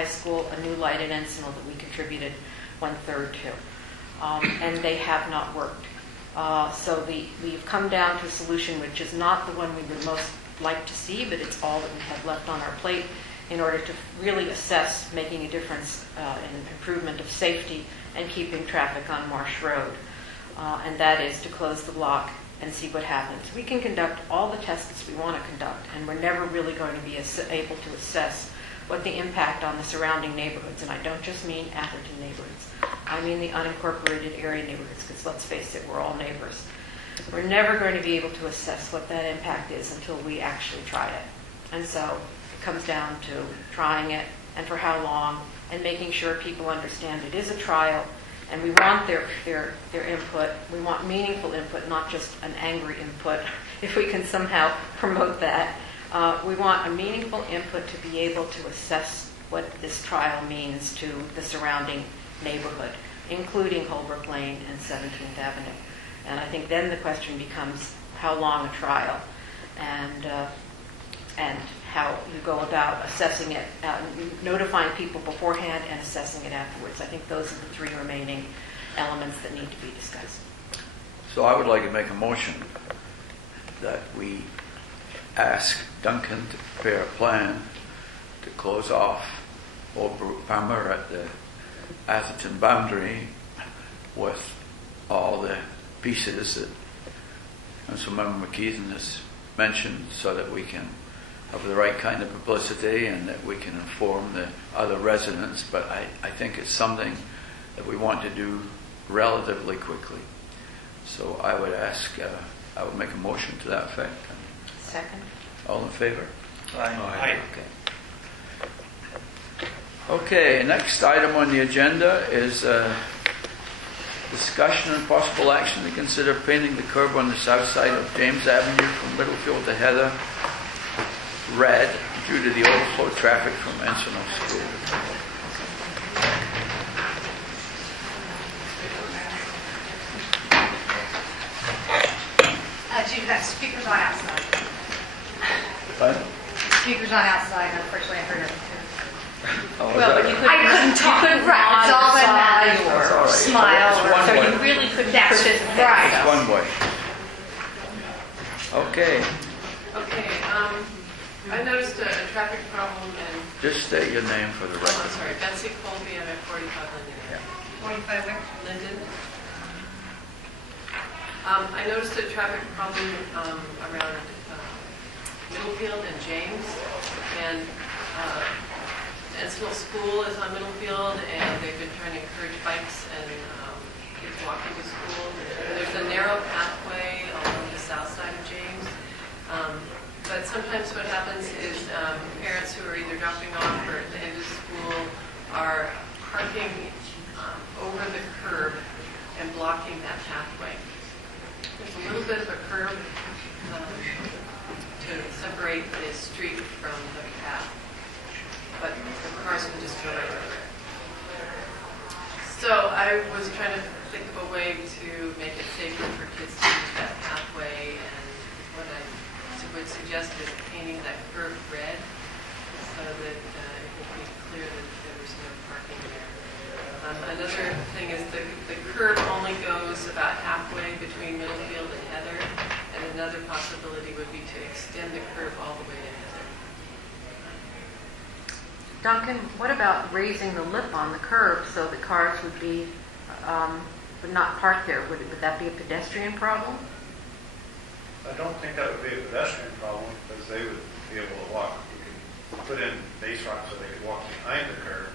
high school, a new light at Encinal that we contributed 1/3 to. And they have not worked. So we've come down to a solution which is not the one we would most like to see, but it's all that we have left on our plate in order to really assess making a difference in improvement of safety and keeping traffic on Marsh Road. And that is to close the block and see what happens. We can conduct all the tests we want to conduct, and we're never really going to be able to assess what the impact on the surrounding neighborhoods, and I don't just mean Atherton neighborhoods, I mean the unincorporated area neighborhoods, because let's face it, we're all neighbors. We're never going to be able to assess what that impact is until we actually try it. And so it comes down to trying it, and for how long, and making sure people understand it is a trial, and we want their input. We want meaningful input, not just an angry input, if we can somehow promote that. We want a meaningful input to be able to assess what this trial means to the surrounding neighborhood, including Holbrook Lane and 17th Avenue. And I think then the question becomes how long a trial, and how you go about assessing it, notifying people beforehand and assessing it afterwards. I think those are the 3 remaining elements that need to be discussed. So I would like to make a motion that we ask Duncan to prepare a plan to close off Holbrook Palmer at the Atherton boundary with all the pieces that Councilmember McKeithen has mentioned, so that we can have the right kind of publicity and that we can inform the other residents. But I think it's something that we want to do relatively quickly. So I would I would make a motion to that effect. Second. All in favor? Aye. Okay, next item on the agenda is discussion and possible action to consider painting the curb on the south side of James Avenue from Littlefield to Heather red due to the overflow traffic from Encinal School. Jude, that speaker's on outside. What? Speaker's on outside, unfortunately I heard it. Oh, Well, but you couldn't, I couldn't talk. You couldn't Right, it's all that matters. That's all right. Smile. It's one so way. you really couldn't That's participate. right. It's one way. Okay, Okay, I noticed a traffic problem and, just state your name for the oh, record. I'm sorry, Betsy Colby, I'm at 45 Linden. Yeah. 45 where? Linden. I noticed a traffic problem around Middlefield and James, and Encinal School is on Middlefield, and they've been trying to encourage bikes and kids walking to school. There's a narrow pathway along the south side of James. But sometimes what happens is parents who are either dropping off or at the end of school are parking over the curb and blocking that pathway. There's a little bit of a curb to separate the street from the path, but the cars can just go right over it. So I was trying to think of a way to make it safer for kids to use that pathway, and what I would suggest is painting that curb red so that it would be clear that there was no parking there. Another thing is the curb only goes about halfway between Middlefield and Heather, and another possibility would be to extend the curb all the way to Heather. Duncan, what about raising the lip on the curb so the cars would not park there? Would that be a pedestrian problem? I don't think that would be a pedestrian problem, because they would be able to walk. You could put in base rock so they could walk behind the curb.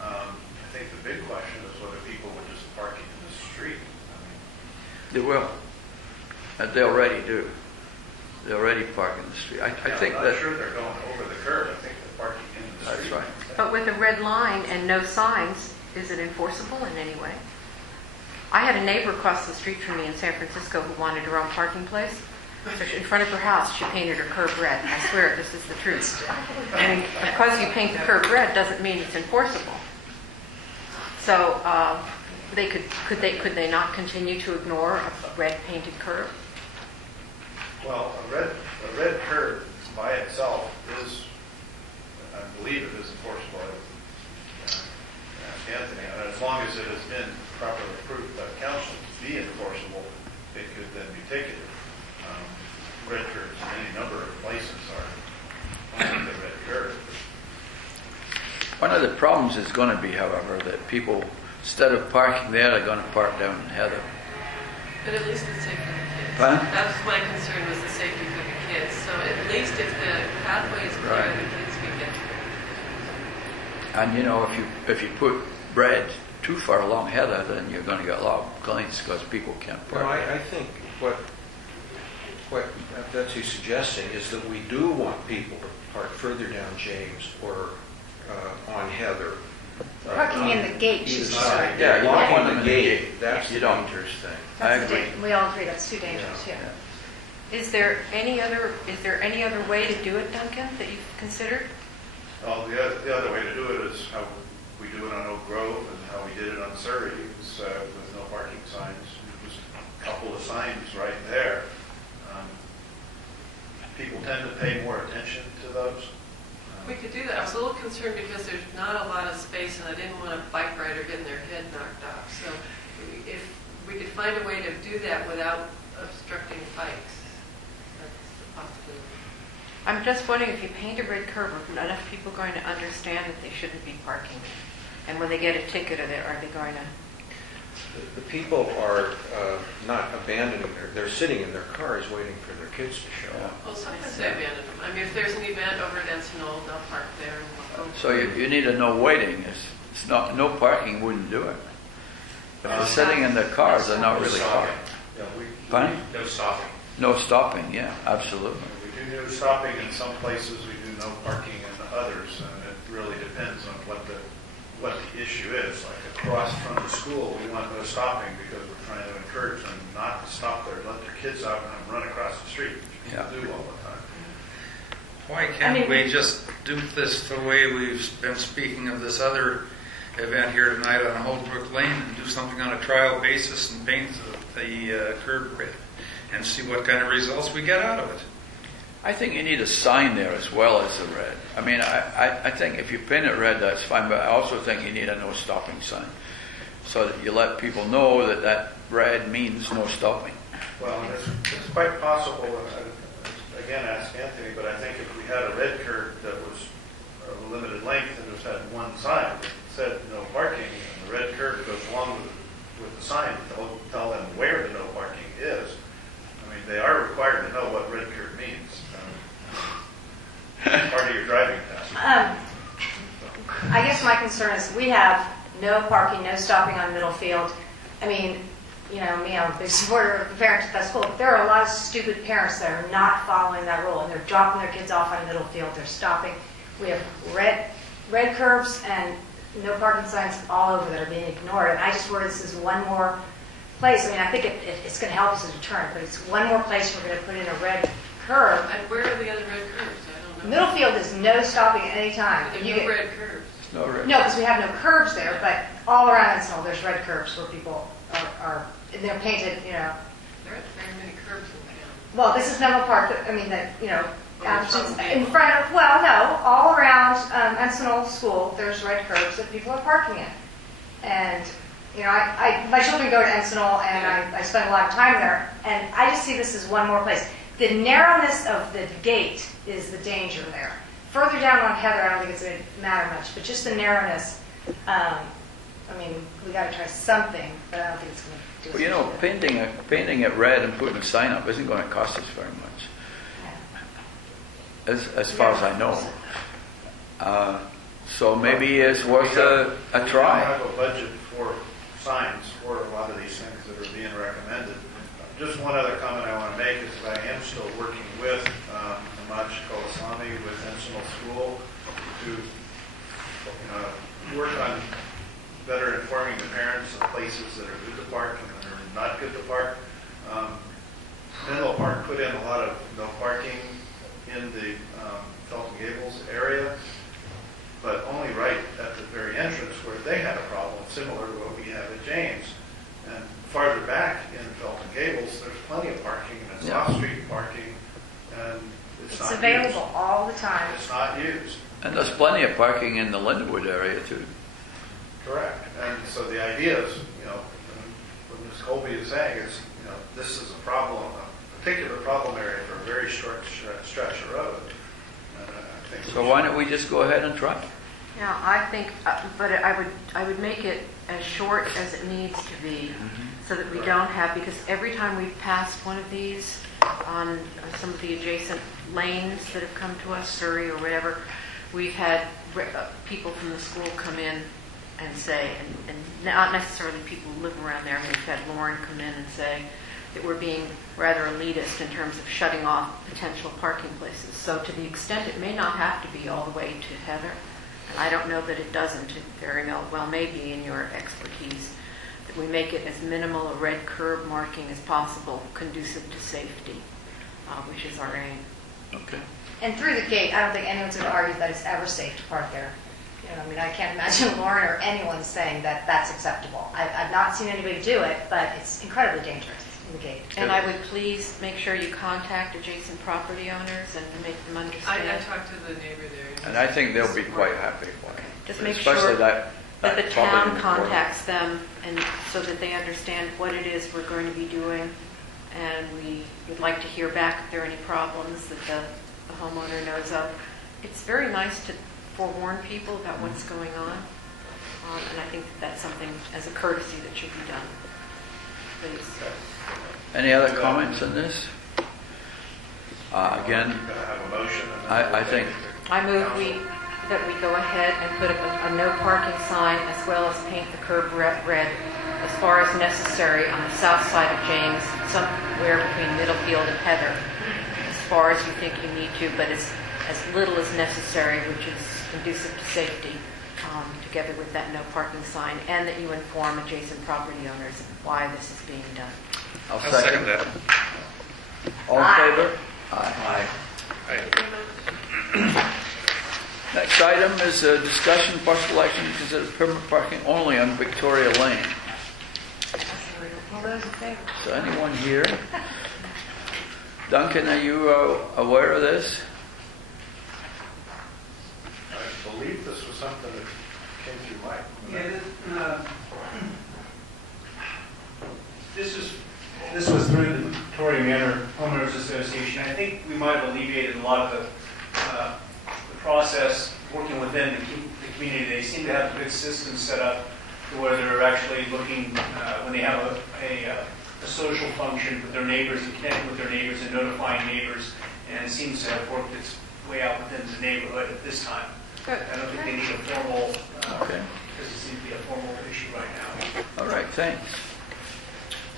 I think the big question is whether people would just park in the street. They will. And they already do. They already park in the street. I think I'm that... not sure they're going over the curb. I think they're parking in the street. That's right. But with a red line and no signs, is it enforceable in any way? I had a neighbor across the street from me in San Francisco who wanted her own parking place. So in front of her house, she painted her curb red. I swear this is the truth. And because you paint the curb red doesn't mean it's enforceable. So could they not continue to ignore a red painted curb? Well, a red curb by itself is, I believe it is enforceable. long as it has been properly approved by the council to be enforceable, it could then be ticketed. Red curbs in any number of places are on the red curb. One of the problems is going to be, however, that people, instead of parking there, they're going to park down in Heather. But at least it's safe for the kids. Pardon? That was my concern, was the safety for the kids. So at least if the pathway is clear, Right. the kids can get through. And you know, if you put red too far along Heather, then you're going to get a lot of complaints because people can't Well, park. I think what Betsy's suggesting is that we do want people to park further down James or on Heather. Parking in the gate Either should be side. sorry. Yeah, you don't want Blocking them the in the gate, gate. that's You the don't. dangerous thing. I That's agree. we all agree that's too dangerous, yeah. Is there any other way to do it, Duncan, that you've considered? Well, the other way to do it is how we do it on Oak Grove and how we did it on Surrey, was with no parking signs. It was a couple of signs right there. People tend to pay more attention to those. We could do that. I was a little concerned because there's not a lot of space and I didn't want a bike rider getting their head knocked off. So if we could find a way to do that without obstructing bikes, that's a possibility. I'm just wondering if you paint a red curb, are enough people going to understand that they shouldn't be parking? And when they get a ticket, are they going to? The people are not abandoning they're sitting in their cars waiting for their kids to show up. Well, sometimes they abandon them. I mean, if there's an event over at Encinal, they'll park there and walk over. So you need a no waiting. It's not, no parking wouldn't do it. If they're sitting in their cars, they're not really parking. Yeah, Pardon? no stopping. No stopping, yeah, absolutely. We do no stopping in some places, we do no parking in others, and it really depends on what the issue is. Like across from the school, we want no stopping because we're trying to encourage them not to stop there, let their kids out and run across the street, which Yeah. people do all the time. Why can't we just do this the way we've been speaking of this other event here tonight on Holbrook Lane and do something on a trial basis and paint the curb red and see what kind of results we get out of it? I think you need a sign there as well as the red. I mean, I think if you paint it red, that's fine, but I also think you need a no stopping sign so that you let people know that that red means no stopping. Well, it's quite possible, and again, ask Anthony, but I think if we had a red curb that was of a limited length and just had one sign that said no parking, and the red curb goes along with the sign, tell them where the no parking is. I mean, they are required to know what red curb means. Part of your driving test. I guess my concern is we have no parking, no stopping on Middlefield. I mean, you know, me, I'm a big supporter of the parents at that school. But there are a lot of stupid parents that are not following that rule, and they're dropping their kids off on Middlefield. They're stopping. We have red curbs and no parking signs all over that are being ignored. And I just worry this is one more place. I mean, I think it's going to help us as a deterrent, but it's one more place we're going to put in a red curb. And where are the other red curves? I don't know. Middlefield is no stopping at any time. There are You no get- red curves. No red. No, because we have no curbs there, but all around Encinal, there's red curbs where people are and they're painted, you know. There aren't very many curves in town. Well, this is Menlo Park, I mean, that, you know, Oh, just in front of, well, no, all around Encinal School, there's red curbs that people are parking in. And, you know, my children go to Encinal and I spend a lot of time there, and I just see this as one more place. The narrowness of the gate is the danger there. Further down on Heather, I don't think it's going to matter much, but just the narrowness, I mean, we got to try something, but I don't think it's going to do us Well, you know, much. painting it red and putting a sign up isn't going to cost us very much, as far as I know. So maybe it's worth a We don't try. have a budget for signs for a lot of these things that are being recommended. Just one other comment I want to make is that I am still working with Ahmad Kolasami with Encinal School to work on better informing the parents of places that are good to park and that are not good to park. Menlo Park put in a lot of no parking in the Felton Gables area, but only right at the very entrance where they had a problem similar to what we have at James. And farther back in Felton Gables, there's plenty of parking, and it's Yeah. off-street parking, and it's not It's available used. all the time. It's not used. And there's plenty of parking in the Lindenwood area too. Correct. And so the idea is, what Ms. Colby is saying is, this is a problem, a particular problem area for a very short stretch of road. And I think So why don't we just go ahead and try? Yeah, I think, but I would make it as short as it needs to be, so that we don't have, because every time we've passed one of these on some of the adjacent lanes that have come to us, Surrey or whatever, we've had people from the school come in and say, and not necessarily people who live around there, we've had Lauren come in and say that we're being rather elitist in terms of shutting off potential parking places. So to the extent it may not have to be all the way to Heather, and I don't know that it doesn't, it very well may be in your expertise, that we make it as minimal a red curb marking as possible, conducive to safety, which is our aim. Okay. And through the gate, I don't think anyone's going to argue that it's ever safe to park there. I can't imagine Lauren or anyone saying that that's acceptable. I've not seen anybody do it, but it's incredibly dangerous in the gate. And I would please make sure you contact adjacent property owners and make them understand. I talked to the neighbor there. And I think they'll be quite happy. Just make Especially sure that the public town important. contacts them, and so that they understand what it is we're going to be doing. And we would like to hear back if there are any problems that the homeowner knows of. It's very nice to forewarn people about what's going on. And I think that that's something as a courtesy that should be done. Please. Any other comments on this? Again, you're going to have a motion. And then I think I move that we go ahead and put up a no parking sign as well as paint the curb red as far as necessary on the south side of James, somewhere between Middlefield and Heather, as far as you think you need to, but as little as necessary, which is conducive to safety, together with that no parking sign, and that you inform adjacent property owners of why this is being done. I'll I'll second that. All in favor? Aye. Next item is a discussion, possible action to consider permanent parking only on Victoria Lane. All those in favor? So anyone here? Duncan, are you aware of this? I believe this was something that came through Mike. Yeah, this was through the Victoria Manor Homeowners Association. I think we might have alleviated a lot of the process working within the community. They seem to have a good system set up to where they're actually looking when they have a social function with their neighbors and connecting with their neighbors and notifying neighbors, and it seems to have worked its way out within the neighborhood at this time. Good. I don't think they need a formal, Okay. because it seems to be a formal issue right now. All right, thanks.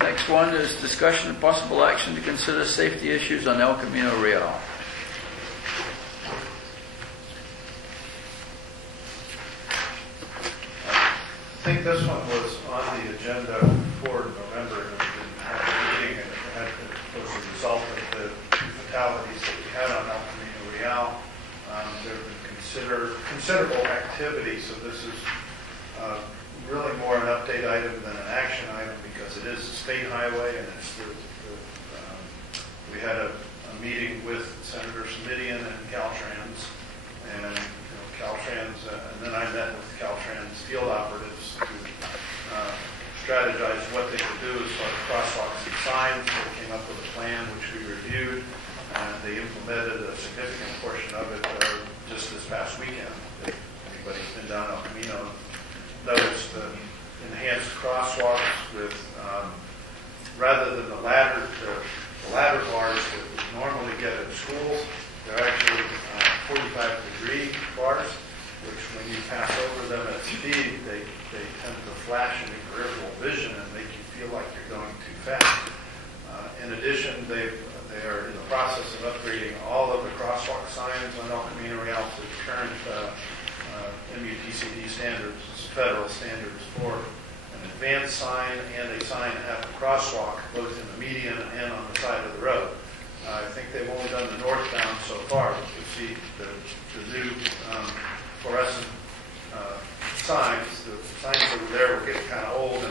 Next one is discussion and possible action to consider safety issues on El Camino Real. I think this one was on the agenda for November, and we didn't have a meeting, and it was a result of the fatalities that we had on El Camino Real. There have been considerable activity, so this is really more an update item than an action item, because it is a state highway, and it's we had a meeting with Senator Smidian and Caltrans, and Caltrans, and then I met with Caltrans field operatives to strategize what they could do as far as crosswalks and signs. They came up with a plan which we reviewed, and they implemented a significant portion of it just this past weekend. If anybody's been down El Camino, noticed the enhanced crosswalks with rather than the ladder bars that we normally get at schools, they're actually 45-degree bars, which when you pass over them at speed, they tend to flash in your peripheral vision and make you feel like you're going too fast. In addition, they are in the process of upgrading all of the crosswalk signs on El Camino Real to the current MUTCD standards, federal standards for an advanced sign and a sign at the crosswalk, both in the median and on the side of the road. I think they've only done the northbound so far, but you see the new fluorescent signs. The signs that were there were getting kind of old,